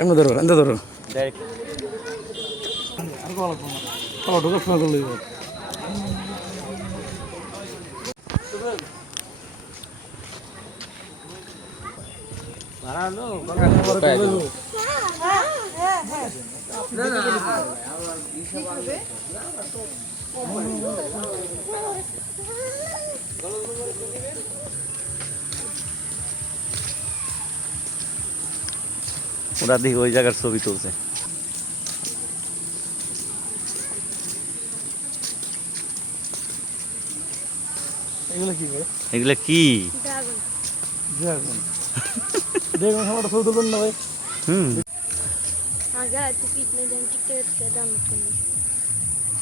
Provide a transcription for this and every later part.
এমনি ধরো এমনি ধরো ডাইরেক্ট ঢোকার সময় করলেই ওরা দেখি ওই জায়গার ছবি তুলছে। এগুলো কি এগুলা কি? ড্রাগন ড্রাগন খাবারটা ছবি তুলবেন না ভাই?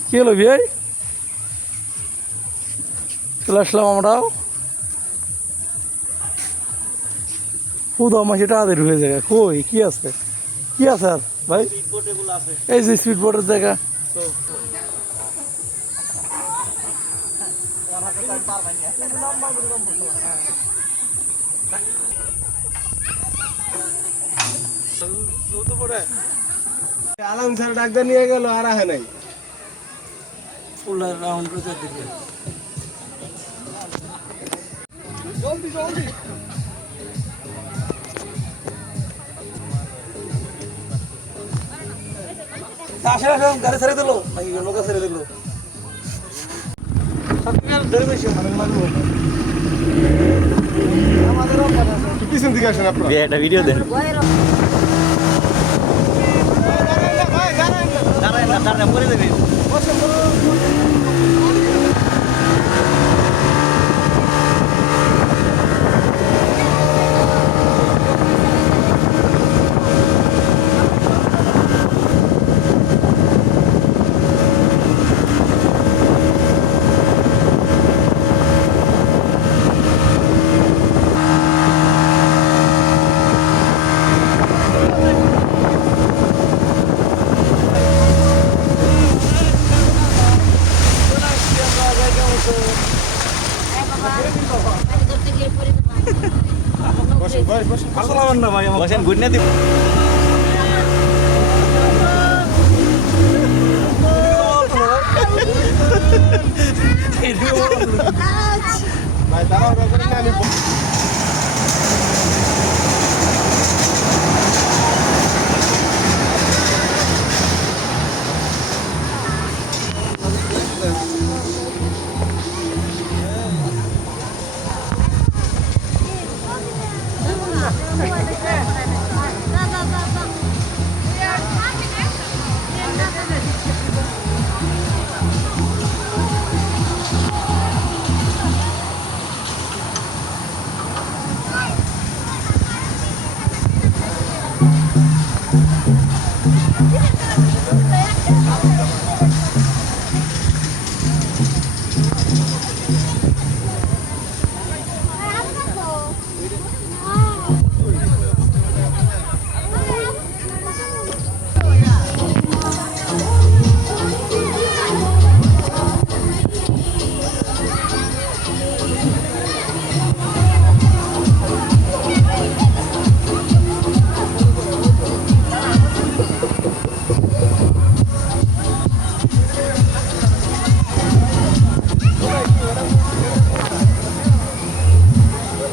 কি হলো ভাই? চলে আসলাম আমরাও। খুদা মাসে টাকাদের হয়ে যায়। কই কি আছে কি আছে আর ভাই? এই যে স্পিড বোটের জায়গা। আলাম স্যার ডাক্তার নিয়ে গেল আর আহে নাই। ফুল রাউন্ড করে দিতে জলদি জলদি আসে গাড়ি ছেড়ে দিল নাকি নৌকা ছেড়ে দিল? ধরে বেশি মানে লাগলো আমাদেরও একটু পিছন দিকে আসেন আপনারা। একটা ভিডিও দেন। দাঁড়ায় না দাঁড়ায় পরে দেবে। আসলাম না ভাই বসেন ঘুরনে দিব। ভাই দাঁড়াও আমি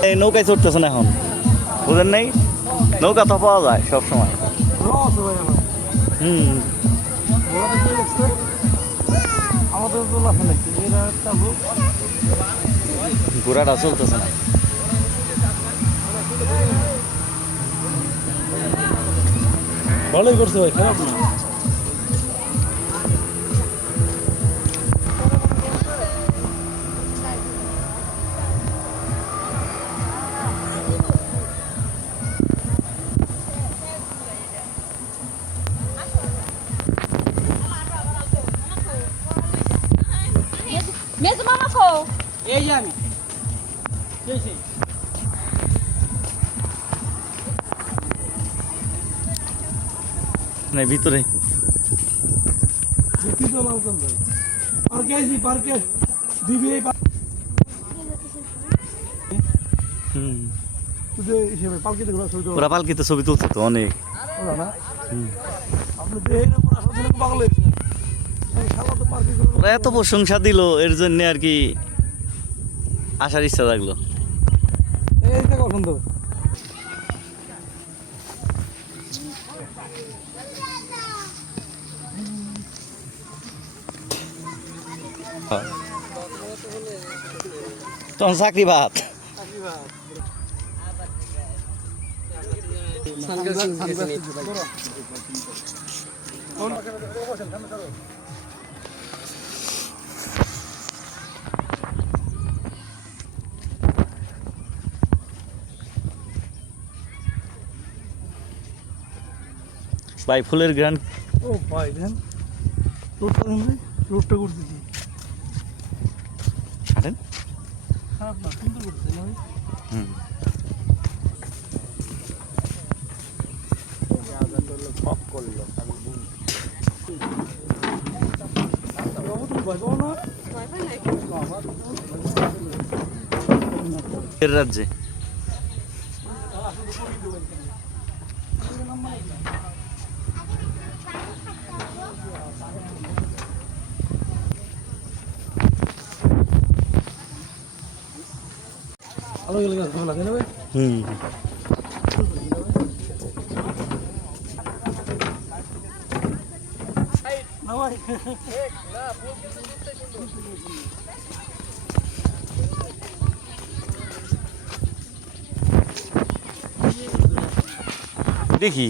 এই নৌকায় চড়তেছে না এখন, বুঝেন নাই? নৌকা তো পাওয়া যায় সব সময়। আমাদের তো লাফে নাকি এরা একটা লোক ঘোড়াটা চলতেছে না। ভালোই করছে ভাই, খারাপ না। Mesmo mama ko. এই যে আমি না ভিতরে পার্কে দিবি এই পালকিতে ওরা পালকিতে ছবি তুলছে তো অনেক। ওরা না আপনি দেখে না পর আসার জন্য পাগল হয়েছে শালা তো পার্কে করে ওরা এত প্রশংসা দিল এর জন্য আর কি আসার ইচ্ছা থাকলো। এই থেকে পছন্দ তখন চাকরি ভাত ভাই ফুলের গ্রান ও ভাই দেন রোডটা দেন ভাই রোডটা করতেছি হাঁটেন। খারাপ না সুন্দর করতেছে না ভাই হুম এর রাজ্যে ভালো গেলে গাছ ভালো লাগে না ভাই হুম না ভাই দেখি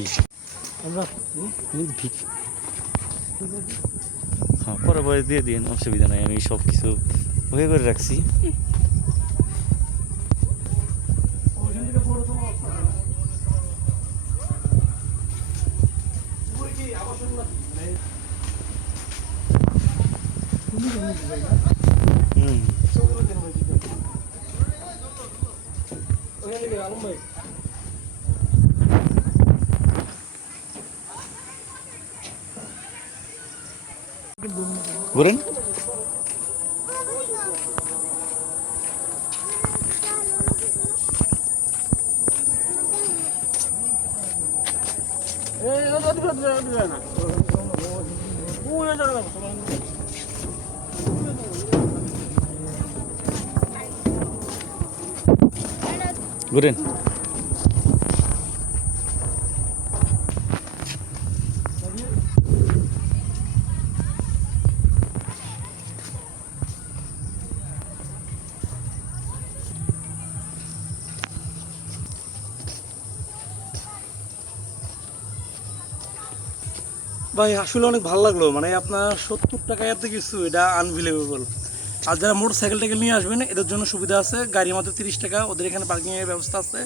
আমরা হ্যাঁ পরে পরে দিয়ে দিন, অসুবিধা নাই, আমি সব কিছু ওকে করে রাখছি। ওইখান থেকে পড়ে তো হুম ওইখান থেকে আলম ভাই ঘুরেন। ঘুরেন। ভাই আসলে অনেক ভালো লাগলো, মানে আপনার 70 টাকা এত কিছু, এটা আনবিলিভেবল। আর যারা মোটর সাইকেল টাইকেল নিয়ে আসবেন এদের জন্য সুবিধা আছে, গাড়ি মাত্র 30 টাকা, ওদের এখানে পার্কিংয়ের ব্যবস্থা আছে।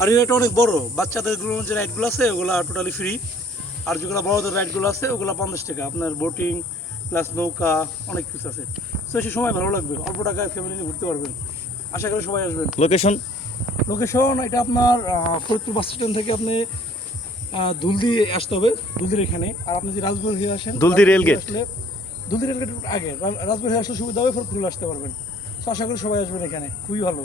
আর এটা অনেক বড়, বাচ্চাদেরগুলো যে রাইডগুলো আছে ওগুলো টোটালি ফ্রি, আর যেগুলো বড়দের রাইডগুলো আছে ওগুলো 50 টাকা। আপনার বোটিং প্লাস নৌকা অনেক কিছু আছে। তো সে সময় ভালো লাগবে, অল্প টাকায় ফ্যামিলি নিয়ে ঘুরতে পারবেন। আশা করি সবাই আসবেন। লোকেশন লোকেশন এটা আপনার ফরিদপুর বাস স্ট্যান্ড থেকে আপনি দুলদি আসতে হবে, দুলদির এখানে। আর আপনি যদি রাজবাড়ি হয়ে আসেন, দুলদি রেলগেট, আসলে দুলদি রেলগেট আগে রাজবাড়ি আসলে সুবিধা হবে, ফরিদপুর আসতে পারবেন। তো আশা করি সবাই আসবেন এখানে, খুবই ভালো।